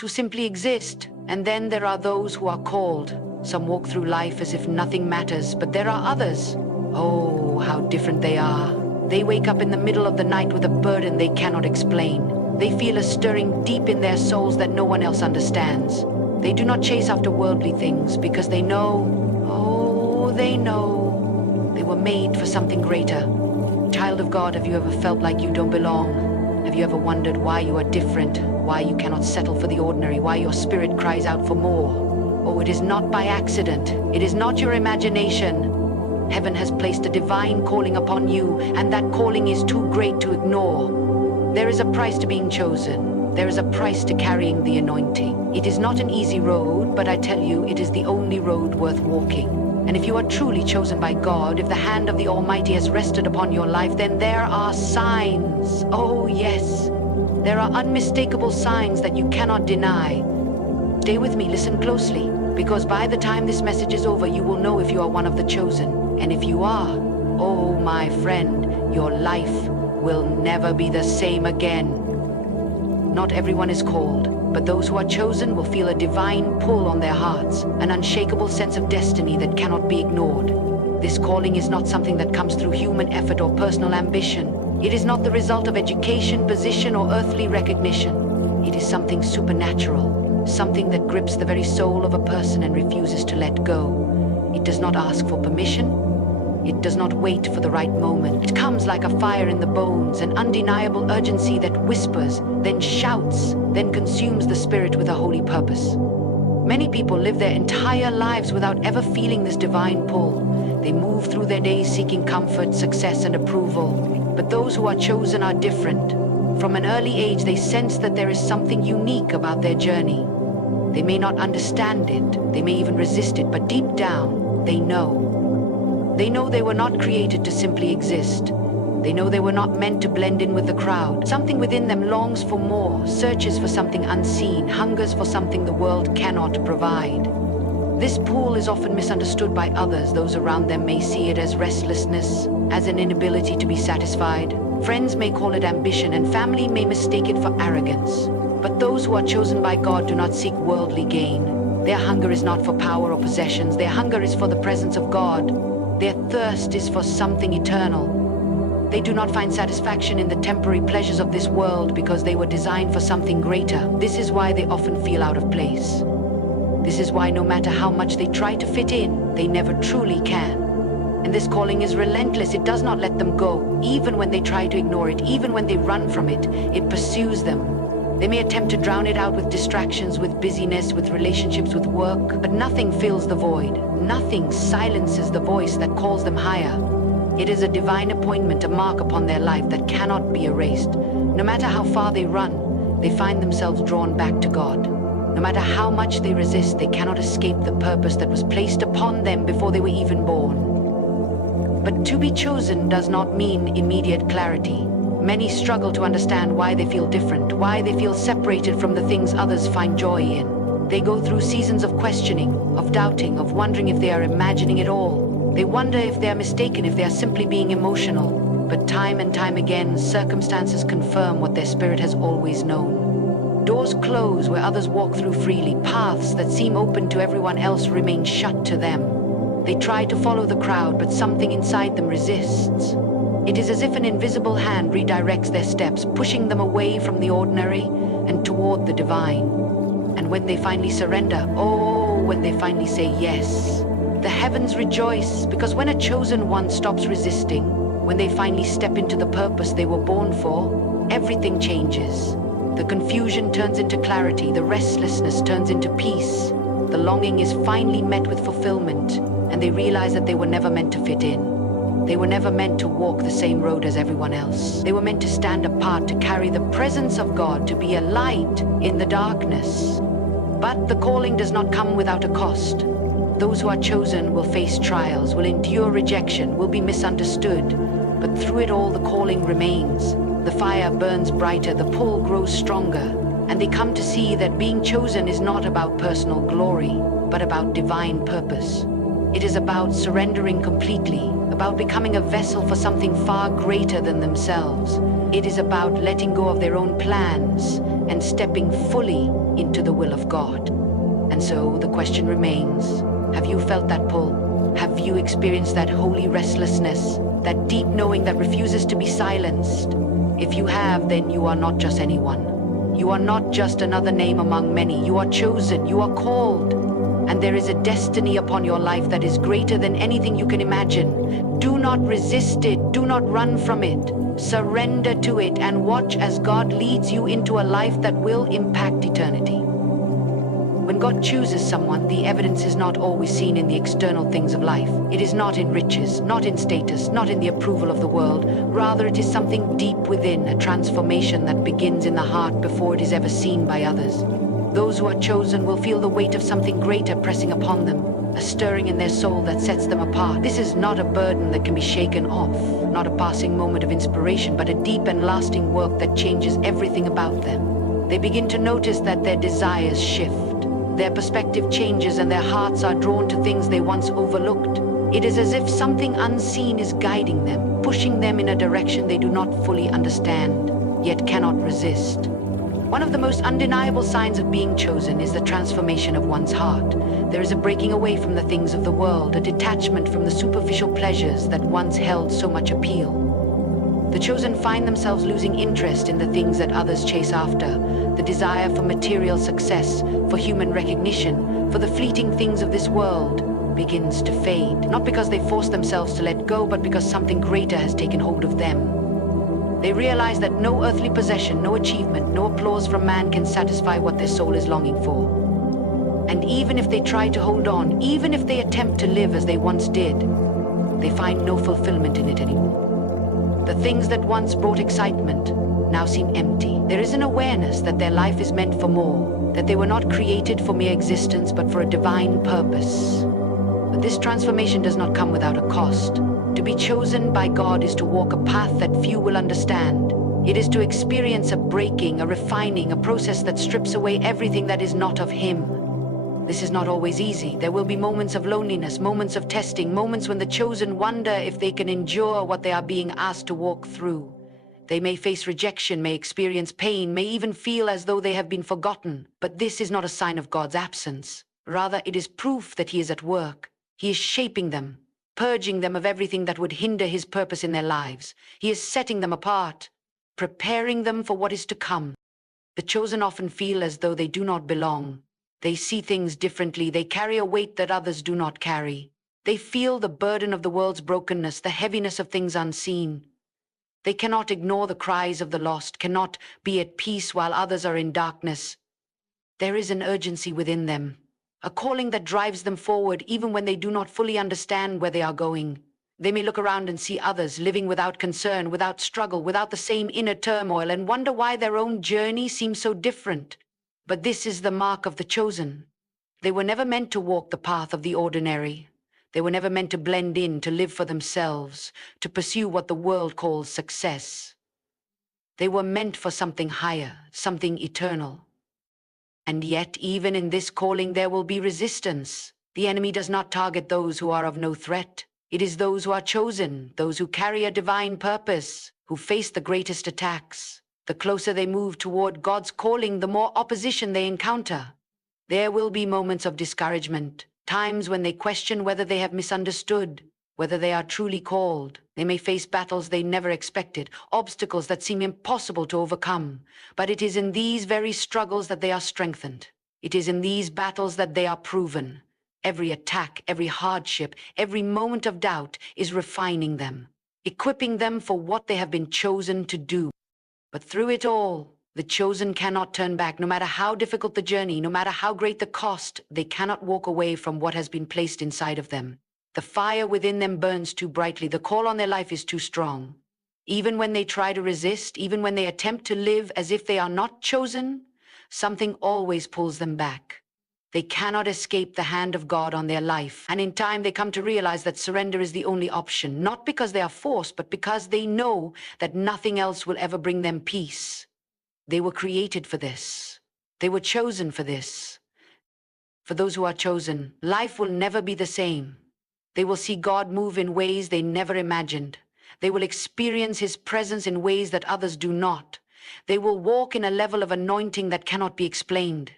who simply exist, and then there are those who are called. Some walk through life as if nothing matters, but there are others. Oh, how different they are. They wake up in the middle of the night with a burden they cannot explain. They feel a stirring deep in their souls that no one else understands. They do not chase after worldly things because they know, they know, they were made for something greater. Child of God, have you ever felt like you don't belong? Have you ever wondered why you are different, why you cannot settle for the ordinary, why your spirit cries out for more? Oh, it is not by accident. It is not your imagination. Heaven has placed a divine calling upon you, and that calling is too great to ignore. There is a price to being chosen. There is a price to carrying the anointing. It is not an easy road, but I tell you, it is the only road worth walking. And if you are truly chosen by God, if the hand of the Almighty has rested upon your life, then there are signs. Oh, yes. There are unmistakable signs that you cannot deny. Stay with me, listen closely, because by the time this message is over, you will know if you are one of the chosen. And if you are, oh, my friend, your life will never be the same again. Not everyone is called, but those who are chosen will feel a divine pull on their hearts, an unshakable sense of destiny that cannot be ignored. This calling is not something that comes through human effort or personal ambition. It is not the result of education, position, or earthly recognition. It is something supernatural, something that grips the very soul of a person and refuses to let go. It does not ask for permission. It does not wait for the right moment. It comes like a fire in the bones, an undeniable urgency that whispers, then shouts, then consumes the spirit with a holy purpose. Many people live their entire lives without ever feeling this divine pull. They move through their days seeking comfort, success, and approval. But those who are chosen are different. From an early age, they sense that there is something unique about their journey. They may not understand it, they may even resist it, but deep down, they know. They know they were not created to simply exist. They know they were not meant to blend in with the crowd. Something within them longs for more, searches for something unseen, hungers for something the world cannot provide. This pull is often misunderstood by others. Those around them may see it as restlessness, as an inability to be satisfied. Friends may call it ambition, and family may mistake it for arrogance. But those who are chosen by God do not seek worldly gain. Their hunger is not for power or possessions. Their hunger is for the presence of God. Their thirst is for something eternal. They do not find satisfaction in the temporary pleasures of this world because they were designed for something greater. This is why they often feel out of place. This is why no matter how much they try to fit in, they never truly can. And this calling is relentless. It does not let them go. Even when they try to ignore it, even when they run from it, it pursues them. They may attempt to drown it out with distractions, with busyness, with relationships, with work, but nothing fills the void. Nothing silences the voice that calls them higher. It is a divine appointment, a mark upon their life that cannot be erased. No matter how far they run, they find themselves drawn back to God. No matter how much they resist, they cannot escape the purpose that was placed upon them before they were even born. But to be chosen does not mean immediate clarity. Many struggle to understand why they feel different, why they feel separated from the things others find joy in. They go through seasons of questioning, of doubting, of wondering if they are imagining it all. They wonder if they are mistaken, if they are simply being emotional. But time and time again, circumstances confirm what their spirit has always known. Doors close where others walk through freely. Paths that seem open to everyone else remain shut to them. They try to follow the crowd, but something inside them resists. It is as if an invisible hand redirects their steps, pushing them away from the ordinary and toward the divine. And when they finally surrender, when they finally say yes, the heavens rejoice, because when a chosen one stops resisting, when they finally step into the purpose they were born for, everything changes. The confusion turns into clarity, the restlessness turns into peace. The longing is finally met with fulfillment, and they realize that they were never meant to fit in. They were never meant to walk the same road as everyone else. They were meant to stand apart, to carry the presence of God, to be a light in the darkness. But the calling does not come without a cost. Those who are chosen will face trials, will endure rejection, will be misunderstood. But through it all, the calling remains. The fire burns brighter, the pull grows stronger, and they come to see that being chosen is not about personal glory, but about divine purpose. It is about surrendering completely, about becoming a vessel for something far greater than themselves. It is about letting go of their own plans and stepping fully into the will of God. And so the question remains, have you felt that pull? Have you experienced that holy restlessness, that deep knowing that refuses to be silenced? If you have, then you are not just anyone. You are not just another name among many. You are chosen, you are called. And there is a destiny upon your life that is greater than anything you can imagine. Do not resist it. Do not run from it. Surrender to it and watch as God leads you into a life that will impact eternity. When God chooses someone, the evidence is not always seen in the external things of life. It is not in riches, not in status, not in the approval of the world. Rather, it is something deep within, a transformation that begins in the heart before it is ever seen by others. Those who are chosen will feel the weight of something greater pressing upon them, a stirring in their soul that sets them apart. This is not a burden that can be shaken off, not a passing moment of inspiration, but a deep and lasting work that changes everything about them. They begin to notice that their desires shift. Their perspective changes and their hearts are drawn to things they once overlooked. It is as if something unseen is guiding them, pushing them in a direction they do not fully understand, yet cannot resist. One of the most undeniable signs of being chosen is the transformation of one's heart. There is a breaking away from the things of the world, a detachment from the superficial pleasures that once held so much appeal. The chosen find themselves losing interest in the things that others chase after. The desire for material success, for human recognition, for the fleeting things of this world begins to fade. Not because they force themselves to let go, but because something greater has taken hold of them. They realize that no earthly possession, no achievement, no applause from man can satisfy what their soul is longing for. And even if they try to hold on, even if they attempt to live as they once did, they find no fulfillment in it anymore. The things that once brought excitement now seem empty. There is an awareness that their life is meant for more, that they were not created for mere existence, but for a divine purpose. But this transformation does not come without a cost. To be chosen by God is to walk a path that few will understand. It is to experience a breaking, a refining, a process that strips away everything that is not of Him. This is not always easy. There will be moments of loneliness, moments of testing, moments when the chosen wonder if they can endure what they are being asked to walk through. They may face rejection, may experience pain, may even feel as though they have been forgotten. But this is not a sign of God's absence. Rather, it is proof that He is at work. He is shaping them, purging them of everything that would hinder His purpose in their lives. He is setting them apart, preparing them for what is to come. The chosen often feel as though they do not belong. They see things differently. They carry a weight that others do not carry. They feel the burden of the world's brokenness, the heaviness of things unseen. They cannot ignore the cries of the lost, cannot be at peace while others are in darkness. There is an urgency within them, a calling that drives them forward even when they do not fully understand where they are going. They may look around and see others living without concern, without struggle, without the same inner turmoil, and wonder why their own journey seems so different. But this is the mark of the chosen. They were never meant to walk the path of the ordinary. They were never meant to blend in, to live for themselves, to pursue what the world calls success. They were meant for something higher, something eternal. And yet, even in this calling, there will be resistance. The enemy does not target those who are of no threat. It is those who are chosen, those who carry a divine purpose, who face the greatest attacks. The closer they move toward God's calling, the more opposition they encounter. There will be moments of discouragement, times when they question whether they have misunderstood, whether they are truly called. They may face battles they never expected, obstacles that seem impossible to overcome. But it is in these very struggles that they are strengthened. It is in these battles that they are proven. Every attack, every hardship, every moment of doubt is refining them, equipping them for what they have been chosen to do. But through it all, the chosen cannot turn back. No matter how difficult the journey, no matter how great the cost, they cannot walk away from what has been placed inside of them. The fire within them burns too brightly. The call on their life is too strong. Even when they try to resist, even when they attempt to live as if they are not chosen, something always pulls them back. They cannot escape the hand of God on their life. And in time, they come to realize that surrender is the only option, not because they are forced, but because they know that nothing else will ever bring them peace. They were created for this. They were chosen for this. For those who are chosen, life will never be the same. They will see God move in ways they never imagined. They will experience His presence in ways that others do not. They will walk in a level of anointing that cannot be explained.